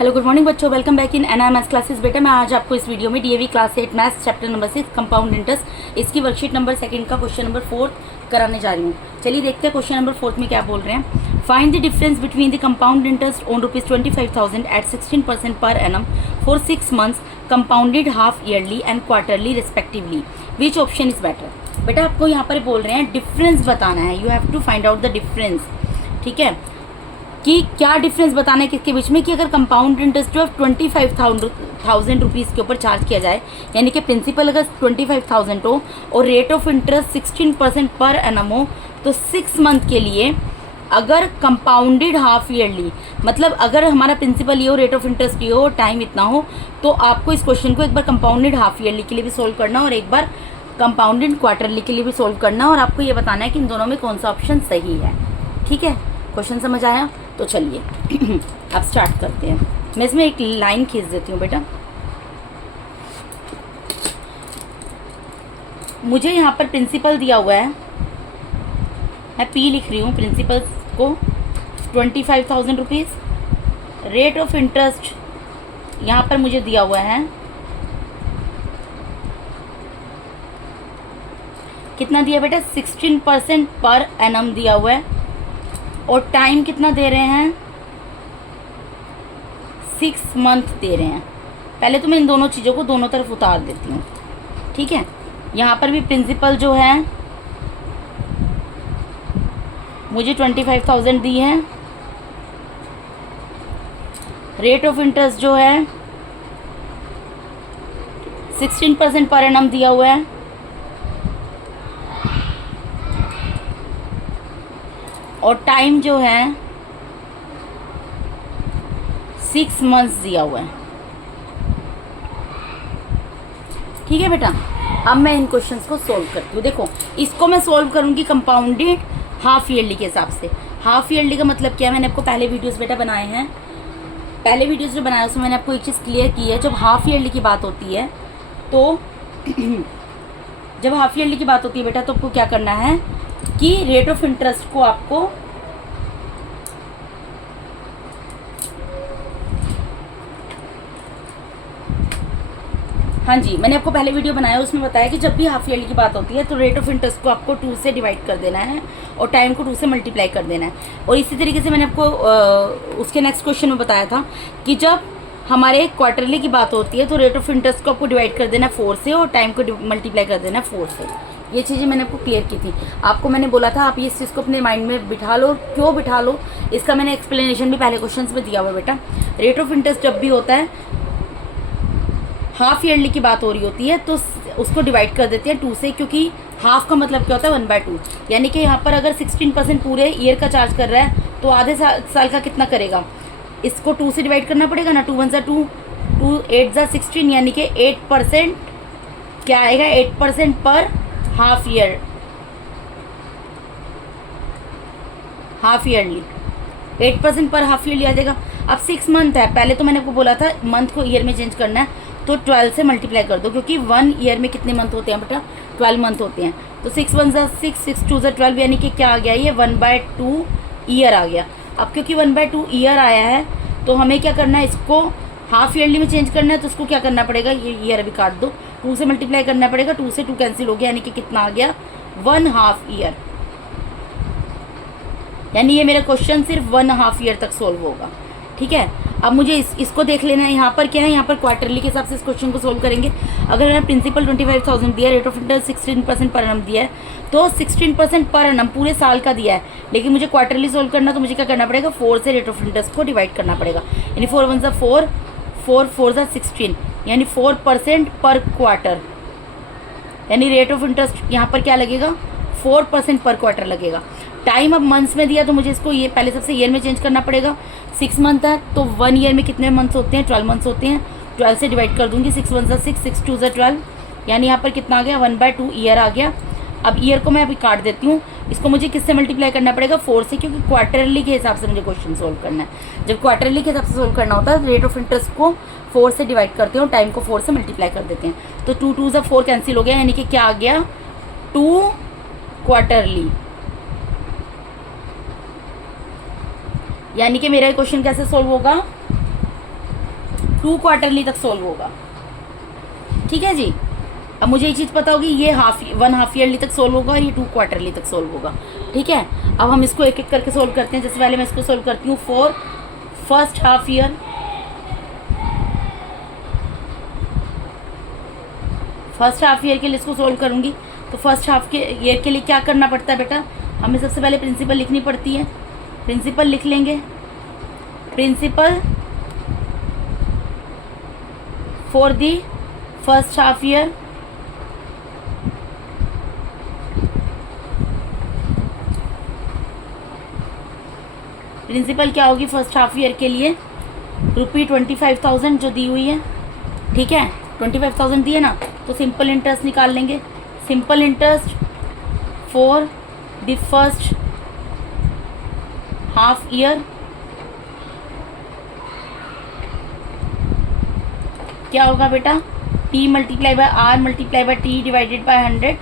Hello good morning बच्चों, welcome back in NIMS classes. बेटा मैं आज आपको इस वीडियो में DAV class 8 maths chapter number 6 compound interest इसकी वर्कशीट नंबर 2 का क्वेश्चन नंबर 4 कराने जा रही हूँ। चलिए देखते हैं क्वेश्चन नंबर 4 में क्या बोल रहे हैं। Find the difference between the compound interest on ₹25,000 at 16% per annum for 6 months compounded half yearly and quarterly respectively, which option is better. बेटा आपको यहाँ पर बोल रहे हैं डिफरेंस बताना है, you have to find out the difference. ठीक है कि क्या डिफरेंस बताना है किसके बीच में, कि अगर कंपाउंड इंटरेस्ट जो है 25,000 रुपीज़ के ऊपर चार्ज किया जाए, यानी कि प्रिंसिपल अगर 25,000 हो और rate of interest 16% per annum हो, तो 6 मंथ के लिए अगर कंपाउंडेड हाफ ईयरली, मतलब अगर हमारा प्रिंसिपल ये हो, रेट ऑफ इंटरेस्ट ये हो, टाइम इतना हो, तो आपको इस क्वेश्चन को एक बार कंपाउंडेड हाफ ईयरली के लिए भी सोल्व करना और एक बार कंपाउंडेड क्वार्टरली के लिए भी सोल्व करना, और आपको ये बताना है कि इन दोनों में कौन सा ऑप्शन सही है। ठीक है, क्वेश्चन समझ आया? तो चलिए अब स्टार्ट करते हैं। मैं इसमें एक लाइन खींच देती हूँ बेटा। मुझे यहाँ पर प्रिंसिपल दिया हुआ है, मैं पी लिख रही हूँ प्रिंसिपल को 25,000 रुपीज़। रेट ऑफ इंटरेस्ट यहाँ पर मुझे दिया हुआ है कितना दिया बेटा, 16% पर एनम दिया हुआ है, और टाइम कितना दे रहे हैं, 6 मंथ दे रहे हैं। पहले तो मैं इन दोनों चीज़ों को दोनों तरफ उतार देती हूँ। ठीक है, यहाँ पर भी प्रिंसिपल जो है मुझे 25,000 दी है, रेट ऑफ इंटरेस्ट जो है 16% पर एनम दिया हुआ है, और टाइम जो है 6 मंथ्स दिया हुआ है। ठीक है बेटा, अब मैं इन क्वेश्चंस को सोल्व करती हूँ। देखो, इसको मैं सोल्व करूँगी कंपाउंडेड हाफ ईयरली के हिसाब से। हाफ ईयरली का मतलब क्या है, मैंने आपको पहले वीडियोस बेटा बनाए हैं, पहले वीडियोस जो बनाए उसमें मैंने आपको एक चीज़ क्लियर की है। जब हाफ ईयरली की बात होती है तो जब हाफ ईयरली की बात होती है बेटा, तो आपको क्या करना है कि रेट ऑफ इंटरेस्ट को आपको हाँ जी, मैंने आपको पहले वीडियो बनाया उसमें बताया कि जब भी हाफ ईयरली की बात होती है तो रेट ऑफ इंटरेस्ट को आपको 2 से डिवाइड कर देना है और टाइम को 2 से मल्टीप्लाई कर देना है। और इसी तरीके से मैंने आपको उसके नेक्स्ट क्वेश्चन में बताया था कि जब हमारे क्वार्टरली की बात होती है तो रेट ऑफ इंटरेस्ट को आपको डिवाइड कर देना 4 से और टाइम को मल्टीप्लाई कर देना 4 से। ये चीज़ें मैंने आपको क्लियर की थी। आपको मैंने बोला था आप इस चीज़ को अपने माइंड में बिठा लो। क्यों बिठा लो, इसका मैंने एक्सप्लेनेशन भी पहले क्वेश्चन में दिया हुआ है बेटा। रेट ऑफ इंटरेस्ट जब भी होता है, हाफ ईयरली की बात हो रही होती है, तो उसको डिवाइड कर देते हैं 2 से, क्योंकि हाफ का मतलब क्या होता है 1/2। यानी कि यहाँ पर अगर 16% पूरे ईयर का चार्ज कर रहा है तो आधे साल का कितना करेगा, इसको 2 से डिवाइड करना पड़ेगा ना। 2 1 ज़ा 2, 2 8 ज़ा 16, यानी कि 8% क्या आएगा, 8% पर हाफ ईयर, हाफ ईयरली 8% पर हाफ ईयरली आ जाएगा। अब 6 मंथ है, पहले तो मैंने आपको बोला था मंथ को ईयर में चेंज करना है, तो 12 से मल्टीप्लाई कर दो, क्योंकि 1 ईयर में कितने मंथ होते हैं बेटा, 12 मंथ होते हैं। तो 6 1 ज़ा 6, 6 2 ज़ा 12, यानी कि क्या आ गया, ये 1/2 ईयर आ गया। अब क्योंकि 1/2 ईयर आया है तो हमें क्या करना है, इसको हाफ ईयरली में चेंज करना है, तो उसको क्या करना पड़ेगा, ये ईयर अभी काट दो, 2 से मल्टीप्लाई करना पड़ेगा, 2 से 2 कैंसिल हो गया, यानी कि कितना आ गया, 1/2 ईयर। यानी ये मेरा क्वेश्चन सिर्फ 1/2 ईयर तक सोल्व होगा। ठीक है, अब मुझे इसको देख लेना है। यहाँ पर क्या है, यहाँ पर क्वार्टरली के हिसाब से इस क्वेश्चन को सोल्व करेंगे। अगर मैंने प्रिंसिपल 25,000 दिया, rate of interest 16% per annum दिया है, तो 16% पर एनम पूरे साल का दिया है, लेकिन मुझे क्वार्टरली सोल्व करना, तो मुझे क्या करना पड़ेगा, 4 से रेट ऑफ इंटरेस्ट को डिवाइड करना पड़ेगा। यानी 4 1 ज़ा 4, 4 4 ज़ा 16, यानी 4% पर क्वार्टर। यानी रेट ऑफ इंटरेस्ट यहाँ पर क्या लगेगा, 4% पर क्वार्टर लगेगा। टाइम अब मंथ्स में दिया, तो मुझे इसको ये पहले सबसे ईयर में चेंज करना पड़ेगा। 6 मंथ है तो 1 ईयर में कितने मंथ्स होते हैं, 12 मंथ्स होते हैं। 12 से डिवाइड कर दूंगी, 6 1 ज़ा 6, 6 2 ज़ा 12, यानी यहाँ पर कितना आ गया, 1/2 ईयर आ गया। अब ईयर को मैं अभी काट देती हूँ, इसको मुझे किससे मल्टीप्लाई करना पड़ेगा, 4 से, क्योंकि क्वार्टरली के हिसाब से मुझे क्वेश्चन सोल्व करना है। जब क्वार्टरली के हिसाब से सोल्व करना होता है, रेट ऑफ इंटरेस्ट को 4 से डिवाइड करते हैं और टाइम को 4 से मल्टीप्लाई कर देते हैं। तो 2 2 ज़ा 4 कैंसिल हो गया, यानी कि क्या आ गया, 2 क्वार्टरली। यानी कि मेरा क्वेश्चन कैसे सोल्व होगा, 2 क्वार्टरली तक सोल्व होगा। ठीक है जी। अब मुझे ये चीज़ पता होगी ये 1 हाफ ईयरली तक सोल्व होगा, ये 2 क्वार्टरली तक सोल्व होगा। ठीक है, अब हम इसको एक एक करके सोल्व करते हैं। जैसे पहले मैं इसको सोल्व करती हूँ for first half year. First half year के लिए इसको सोल्व करूंगी तो फर्स्ट हाफ के ईयर के लिए क्या करना पड़ता है बेटा, हमें सबसे पहले प्रिंसिपल लिखनी पड़ती है। प्रिंसिपल लिख लेंगे, principal for the first half year principal क्या होगी फर्स्ट हाफ ईयर के लिए, ₹25,000 जो दी हुई है। ठीक है, 25,000 दिए ना, तो सिंपल इंटरेस्ट निकाल लेंगे। Simple interest for the first half year क्या होगा बेटा, P multiply by R multiply by T divided by 100।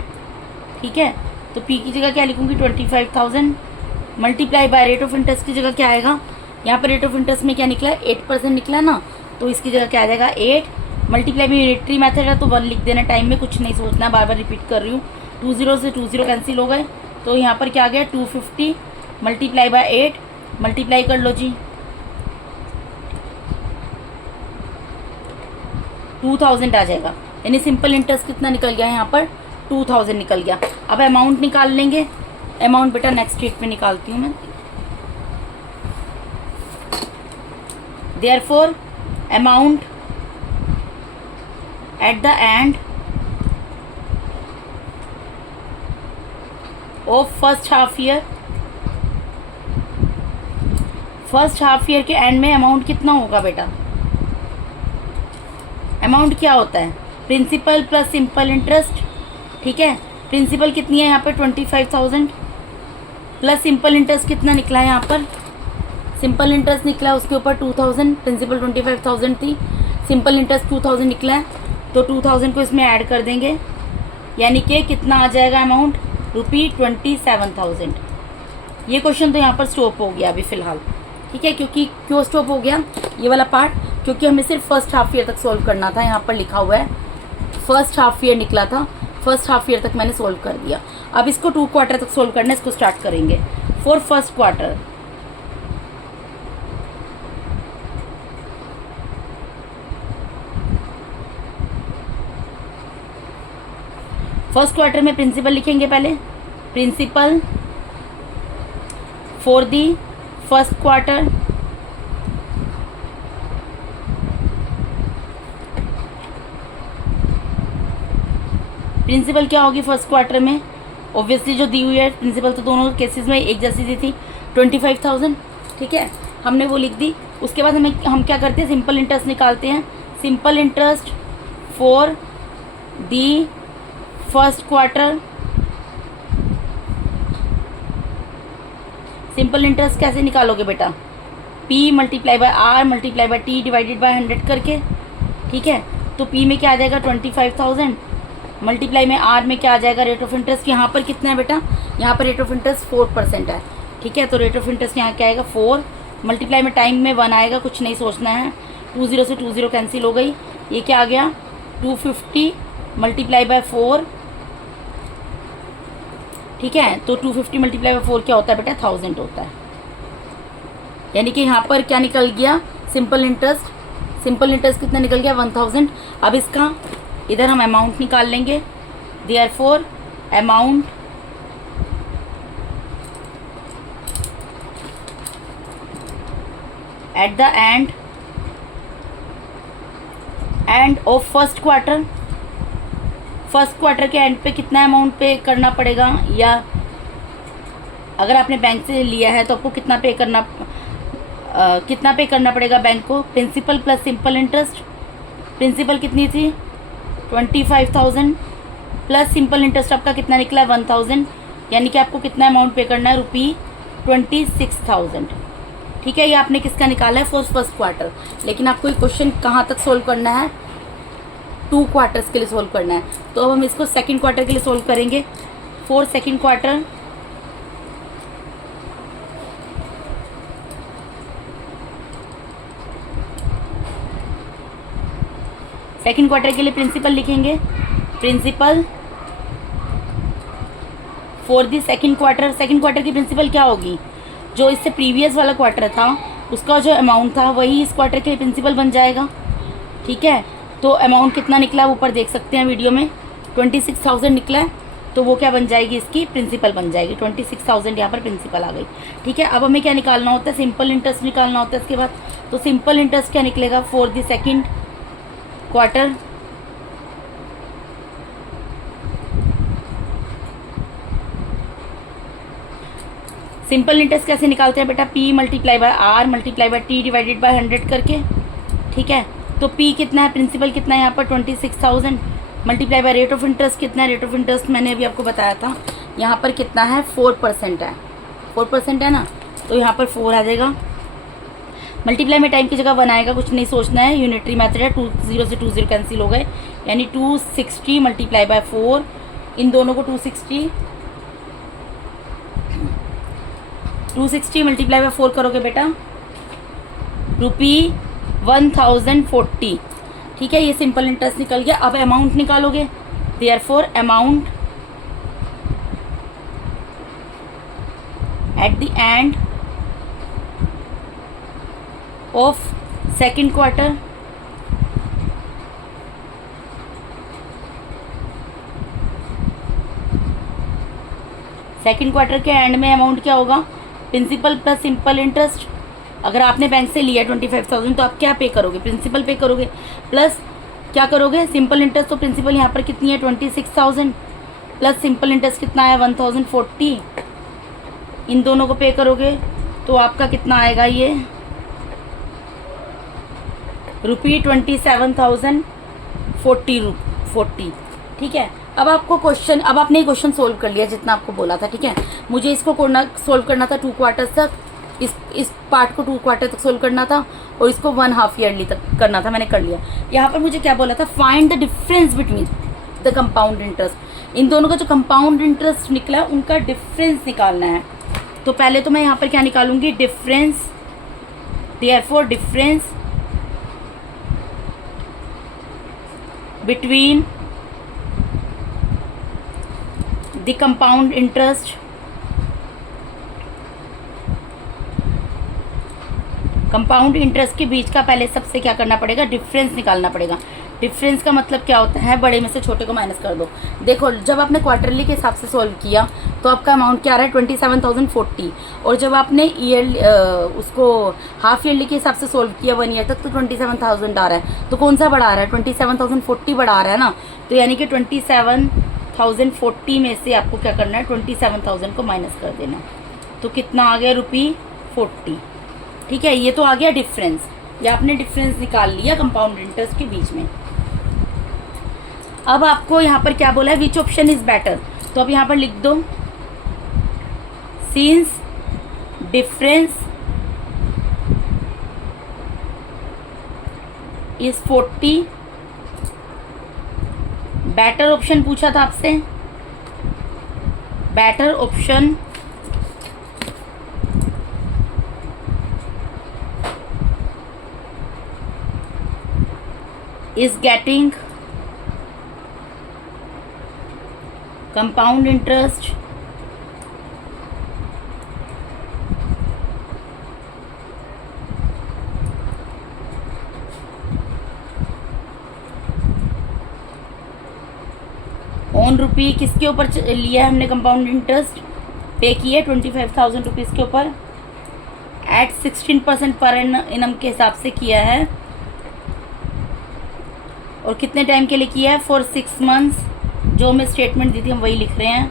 ठीक है, तो P की जगह क्या लिखूंगी 25,000 multiply by rate of interest की जगह क्या आएगा, यहाँ पर रेट ऑफ इंटरेस्ट में क्या निकला 8% निकला ना, तो इसकी जगह क्या आ जाएगा 8 मल्टीप्लाई में यूनिटरी मेथड है तो 1 लिख देना, टाइम में कुछ नहीं सोचना, बार बार रिपीट कर रही हूँ। 20 से 20 कैंसिल हो गए, तो यहाँ पर क्या आ गया 250 मल्टीप्लाई बाय 8 मल्टीप्लाई कर लो जी, 2000 आ जाएगा। यानी सिंपल इंटरेस्ट कितना निकल गया यहाँ पर 2000 निकल गया। अब अमाउंट निकाल लेंगे। अमाउंट बेटा नेक्स्ट शीट में निकालती हूँ मैं। Therefore amount at the end of first half year, first half year के एंड में अमाउंट कितना होगा बेटा, अमाउंट क्या होता है प्रिंसिपल प्लस सिंपल इंटरेस्ट। ठीक है, प्रिंसिपल कितनी है यहाँ पर 25,000 प्लस सिंपल इंटरेस्ट कितना निकला है यहाँ पर, सिंपल इंटरेस्ट निकला है उसके ऊपर 2000, प्रिंसिपल 25,000 थी, सिंपल इंटरेस्ट 2000 निकला है, तो 2000 को इसमें ऐड कर देंगे, यानी कि कितना आ जाएगा अमाउंट ₹27,000। ये क्वेश्चन तो यहाँ पर स्टॉप हो गया अभी फ़िलहाल। ठीक है, क्योंकि क्यों स्टॉप हो गया ये वाला पार्ट, क्योंकि हमें सिर्फ फर्स्ट हाफ ईयर तक सोल्व करना था। यहाँ पर लिखा हुआ है फर्स्ट हाफ ईयर निकला था, फर्स्ट हाफ ईयर तक मैंने सोल्व कर दिया। अब इसको 2 क्वार्टर तक सोल्व करना है, इसको स्टार्ट करेंगे for first quarter. First quarter में प्रिंसिपल लिखेंगे पहले, principal for the first quarter principal क्या होगी फर्स्ट क्वार्टर में, ऑब्वियसली जो दी हुई है प्रिंसिपल तो दोनों केसेस में एक जैसी दी थी 25,000। ठीक है, हमने वो लिख दी। उसके बाद हम क्या करते हैं सिंपल इंटरेस्ट निकालते हैं। Simple interest for the first quarter, simple interest कैसे निकालोगे बेटा, P multiply by R multiply by T divided by 100 करके। ठीक है, तो P में क्या आ जाएगा 25,000 मल्टीप्लाई में R में क्या आ जाएगा रेट ऑफ इंटरेस्ट, यहाँ पर कितना है बेटा, यहाँ पर रेट ऑफ इंटरेस्ट 4% है। ठीक है, तो रेट ऑफ इंटरेस्ट यहाँ क्या आएगा 4 मल्टीप्लाई में टाइम में 1 आएगा, कुछ नहीं सोचना है। 20 से 20 कैंसिल हो गई, ये क्या आ गया 250 मल्टीप्लाई बाय 4। ठीक है, तो 250 मल्टीप्लाई बाय 4 क्या होता है बेटा 1000 होता है। यानी कि यहाँ पर क्या निकल गया सिंपल इंटरेस्ट कितना निकल गया 1000। अब इसका इधर हम अमाउंट निकाल लेंगे। Therefore amount at the end of first quarter, first quarter के एंड पे कितना अमाउंट पे करना पड़ेगा, या अगर आपने बैंक से लिया है तो आपको कितना पे करना पड़ेगा बैंक को, principal plus simple interest. Principal कितनी थी 25,000 प्लस सिंपल इंटरेस्ट आपका कितना निकला 1,000, यानी कि आपको कितना अमाउंट पे करना है ₹26,000। ठीक है, ये आपने किसका निकाला है फर्स्ट क्वार्टर। लेकिन आपको ये क्वेश्चन कहाँ तक सोल्व करना है 2 क्वार्टर्स के लिए सोल्व करना है। तो अब हम इसको सेकंड क्वार्टर के लिए सोल्व करेंगे for second quarter. Second quarter के लिए प्रिंसिपल लिखेंगे, principal for the second quarter. Second quarter की प्रिंसिपल क्या होगी, जो इससे प्रीवियस वाला क्वार्टर था उसका जो अमाउंट था वही इस क्वार्टर के लिए प्रिंसिपल बन जाएगा। ठीक है, तो अमाउंट कितना निकला है ऊपर देख सकते हैं वीडियो में, 26,000 निकला है, तो वो क्या बन जाएगी, इसकी प्रिंसिपल बन जाएगी। 26,000 यहाँ पर प्रिंसिपल आ गई। ठीक है, अब हमें क्या निकालना होता है, सिंपल इंटरेस्ट निकालना होता है इसके बाद। तो सिंपल इंटरेस्ट क्या निकलेगा, for the second quarter simple interest कैसे निकालते हैं बेटा, P multiply by R multiply by T divided by 100 करके। ठीक है, तो P कितना है, प्रिंसिपल कितना है यहाँ पर 26,000 multiply by rate of interest कितना है, रेट ऑफ इंटरेस्ट मैंने अभी आपको बताया था यहाँ पर कितना है 4% है, 4% है ना, तो यहाँ पर 4 आ जाएगा। मल्टीप्लाई में टाइम की जगह 1 आएगा, कुछ नहीं सोचना है, यूनिटरी मेथड है, 20 से 20 कैंसिल हो गए, यानी 260 मल्टीप्लाई बाय 4, इन दोनों को 260 मल्टीप्लाई बाय 4 करोगे बेटा ₹1040। ठीक है, ये सिंपल इंटरेस्ट निकल गया। अब अमाउंट निकालोगे, therefore amount at the end of second quarter second quarter के एंड में अमाउंट क्या होगा, प्रिंसिपल प्लस सिंपल इंटरेस्ट। अगर आपने बैंक से लिया 25,000 तो आप क्या पे करोगे, प्रिंसिपल पे करोगे, प्लस क्या करोगे सिंपल इंटरेस्ट। तो प्रिंसिपल यहाँ पर कितनी है 26,000 प्लस सिंपल इंटरेस्ट कितना है 1,040, इन दोनों को पे करोगे तो आपका कितना आएगा, ये ₹27,040। ठीक है, अब आपको क्वेश्चन, अब आपने क्वेश्चन सोल्व कर लिया जितना आपको बोला था। ठीक है, मुझे इसको सोल्व करना था 2 क्वार्टर्स तक, इस पार्ट को 2 क्वार्टर तक सोल्व करना था और इसको 1 हाफ ईयरली तक करना था, मैंने कर लिया। यहाँ पर मुझे क्या बोला था, find the difference between the compound interest. इन दोनों का जो कंपाउंड इंटरेस्ट निकला उनका डिफरेंस निकालना है। तो पहले तो मैं यहाँ पर क्या निकालूंगी, difference, therefore difference between the compound interest compound interest के बीच का पहले सबसे क्या करना पड़ेगा, डिफरेंस निकालना पड़ेगा। डिफरेंस का मतलब क्या होता है, बड़े में से छोटे को माइनस कर दो। देखो, जब आपने क्वार्टरली के हिसाब से सॉल्व किया तो आपका अमाउंट क्या आ रहा है 27,040, और जब आपने उसको हाफ ईयरली के हिसाब से सॉल्व किया 1 ईयर तक तो 27,000 आ रहा है। तो कौन सा बड़ा आ रहा है, 27,040 बड़ा आ रहा है ना, तो यानी कि 27,040 में से आपको क्या करना है 27,000 को माइनस कर देना, तो कितना आ गया ₹40। ठीक है, ये तो आ गया डिफरेंस, या आपने डिफरेंस निकाल लिया कंपाउंड इंटरेस्ट के बीच में। अब आपको यहाँ पर क्या बोला है, विच ऑप्शन इज बेटर, तो अब यहाँ पर लिख दो, since difference is 40, better option पूछा था आपसे, better option is getting compound interest on रुपी, किसके ऊपर लिया है हमने कंपाउंड इंटरेस्ट, पे किया 25,000 रुपीज़ के ऊपर, एट 16% पर एनम के हिसाब से किया है, और कितने टाइम के लिए किया है, फॉर 6 मंथ्स। जो हमें स्टेटमेंट दी थी हम वही लिख रहे हैं।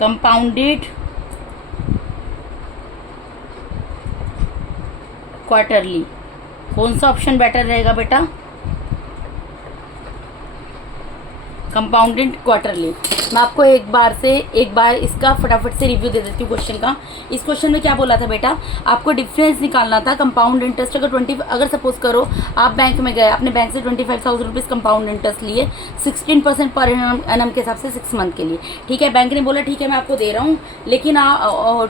कंपाउंडेड क्वार्टरली, कौन सा ऑप्शन बेटर रहेगा बेटा, कंपाउंडेड क्वार्टरली। मैं आपको एक बार इसका फटाफट से रिव्यू दे देती हूँ क्वेश्चन का। इस क्वेश्चन में क्या बोला था बेटा, आपको डिफरेंस निकालना था कंपाउंड इंटरेस्ट। अगर सपोज करो आप बैंक में गए, अपने बैंक से 25,000 रुपीज़ कंपाउंड इंटरेस्ट लिए 16% पर एनम के हिसाब से 6 मंथ के लिए। ठीक है, बैंक ने बोला ठीक है मैं आपको दे रहा हूँ, लेकिन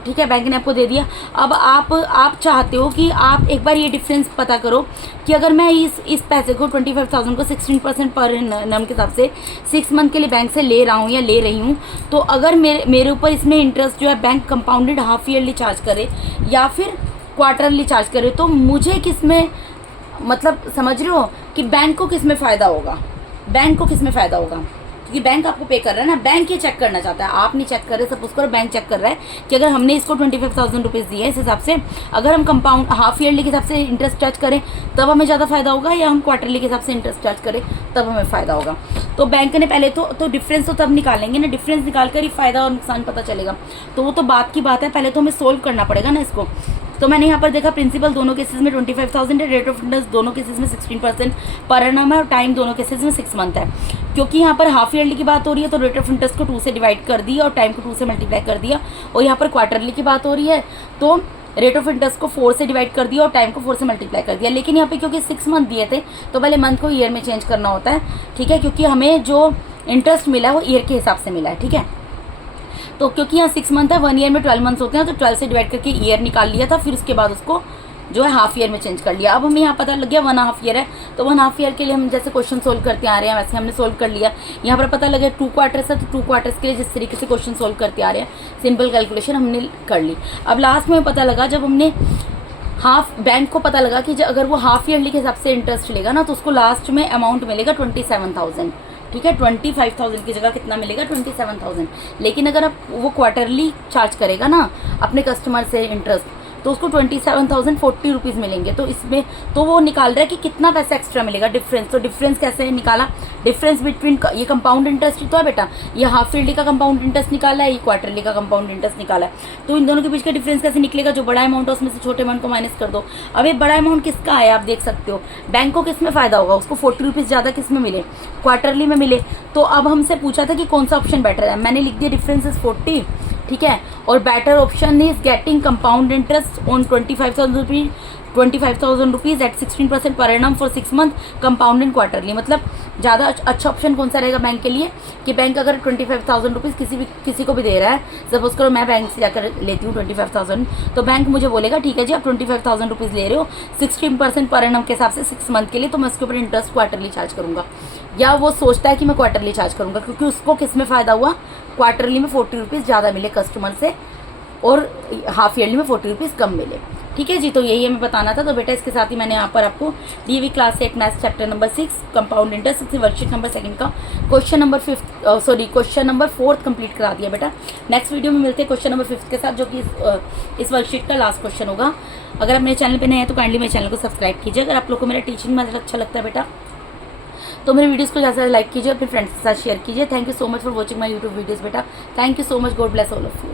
ठीक है बैंक ने आपको दे दिया। अब आप चाहते हो कि आप एक बार ये डिफरेंस पता करो कि अगर मैं इस पैसे को 25,000 को 16% पर एनम के हिसाब से 6 मंथ के लिए बैंक से ले रहा हूँ या ले रही हूँ, तो अगर मेरे ऊपर इसमें इंटरेस्ट जो है bank compounded half yearly charge करे या फिर क्वार्टरली चार्ज करे, तो मुझे किसमें, मतलब समझ रहे हो कि बैंक को किसमें फ़ायदा होगा, बैंक को किसमें फ़ायदा होगा, क्योंकि बैंक आपको पे कर रहा है ना, बैंक ये चेक करना चाहता है, आप नहीं चेक कर रहे। सपोज करो बैंक चेक कर रहा है कि अगर हमने इसको 25,000 रुपीज़ दिए इस हिसाब से, अगर हम कंपाउंड हाफ ईयरली के हिसाब से इंटरेस्ट चार्ज करें तब हमें ज़्यादा फायदा होगा, या हम क्वार्टरली के हिसाब से इंटरेस्ट चार्ज करें तब हमें फ़ायदा होगा। तो बैंक ने पहले तो डिफरेंस तो तब निकालेंगे ना, डिफरेंस निकाल कर ही फ़ायदा और नुकसान पता चलेगा। तो वो तो बात की बात है, पहले तो हमें सोल्व करना पड़ेगा ना इसको। तो मैंने यहाँ पर देखा प्रिंसिपल दोनों केसेस में 25,000 है, रेट ऑफ इंटरेस्ट दोनों केसेस में 16% पर एनम है, और टाइम दोनों केसेस में 6 मंथ है। क्योंकि यहाँ पर हाफ ईयरली की बात हो रही है तो रेट ऑफ इंटरेस्ट को 2 से डिवाइड कर दिया और टाइम को 2 से मल्टीप्लाई कर दिया, और यहाँ पर क्वार्टरली की बात हो रही है तो रेट ऑफ इंटरेस्ट को 4 से डिवाइड कर दिया और टाइम को 4 से मल्टीप्लाई कर दिया। लेकिन यहाँ पे क्योंकि 6 मंथ दिए थे तो पहले मंथ को ईयर में चेंज करना होता है। ठीक है, क्योंकि हमें जो इंटरेस्ट मिला है वो ईयर के हिसाब से मिला है। ठीक है, तो क्योंकि यहाँ 6 मंथ है, 1 ईयर में 12 मंथ्स होते हैं, तो 12 से डिवाइड करके ईयर निकाल लिया था, फिर उसके बाद उसको जो है हाफ ईयर में चेंज कर लिया। अब हमें यहाँ पता लग गया 1.5 ईयर है, तो 1.5 ईयर के लिए हम जैसे क्वेश्चन सोल्व करते आ रहे हैं वैसे हमने सोल्व कर लिया। यहाँ पर पता लगे 2 क्वार्टर्स है, तो 2 क्वार्टर्स के लिए जिस तरीके से क्वेश्चन सोल्व करते आ रहे हैं सिंपल कैलकुलेशन हमने कर ली। अब लास्ट में पता लगा जब हमने बैंक को पता लगा कि अगर वो हाफ ईयरली के हिसाब से इंटरेस्ट लेगा ना तो उसको लास्ट में अमाउंट मिलेगा 27,000। ठीक है, 25,000 की जगह कितना मिलेगा 27,000। लेकिन अगर आप वो क्वार्टरली चार्ज करेगा ना अपने कस्टमर से इंटरेस्ट, तो उसको 27,040 रुपीज़ मिलेंगे। तो इसमें तो वो निकाल रहा है कि कितना पैसा एक्स्ट्रा मिलेगा, डिफरेंस। तो डिफरेंस कैसे निकाला, डिफरेंस बिटवीन ये कंपाउंड इंटरेस्ट ही तो है बेटा, ये हाफ ईयरली का कंपाउंड इंटरेस्ट निकाला है, ये क्वार्टरली का कंपाउंड इंटरेस्ट निकाला है। तो इन दोनों के बीच का डिफरेंस कैसे निकलेगा, जो बड़ा अमाउंट है उसमें से छोटे अमाउंट को माइनस कर दो। अब ये बड़ा अमाउंट किसका है आप देख सकते हो, बैंक को किस में फ़ायदा होगा, उसको 40 रुपीज़ ज़्यादा किस में मिले, क्वार्टरली में मिले। तो अब हमसे पूछा था कि कौन सा ऑप्शन बेटर है, मैंने लिख दिया डिफरेंस इज 40। ठीक है, और better option is getting compound interest on 25,000 rupees at 16% per annum for 6 month compound in quarterly. मतलब ज़्यादा अच्छा ऑप्शन कौन सा रहेगा बैंक के लिए कि बैंक अगर 25,000 रुपीज़ किसी को भी दे रहा है, सपोज करो मैं बैंक से जाकर लेती हूँ 25,000, तो बैंक मुझे बोलेगा ठीक है जी आप 25,000 रुपीज़ ले रहे हो 16% पर एनम के हिसाब से 6 मंथ के लिए, तो मैं उसके ऊपर इंटरेस्ट क्वार्टरली चार्ज करूँगा। या वो सोचता है कि मैं क्वार्टरली चार्ज करूँगा क्योंकि उसको किस में फ़ायदा हुआ, क्वार्टरली में 40 रुपीज़ ज़्यादा मिले कस्टमर से और हाफ ईयरली में 40 रुपीज़ कम मिले। ठीक है जी, तो यही हमें बताना था। तो बेटा इसके साथ ही मैंने यहाँ पर आपको DV class 8 maths chapter number 6 compound interest worksheet number 2 का क्वेश्चन नंबर 4 कंप्लीट करा दिया बेटा। नेक्स्ट वीडियो में मिलते हैं क्वेश्चन नंबर 5 के साथ, जो कि इस वर्कशीट का लास्ट क्वेश्चन होगा। अगर आप मेरे चैनल पर नए हैं तो काइंडली मेरे चैनल को सब्सक्राइब कीजिए। अगर आप लोग को मेरा टीचिंग मेथड अच्छा लगता है बेटा तो मेरे वीडियोस को ज़्यादा लाइक कीजिए, अपने फ्रेंड्स के साथ शेयर कीजिए। Thank you so much for watching my YouTube videos बेटा। Thank you so much, god bless all of you.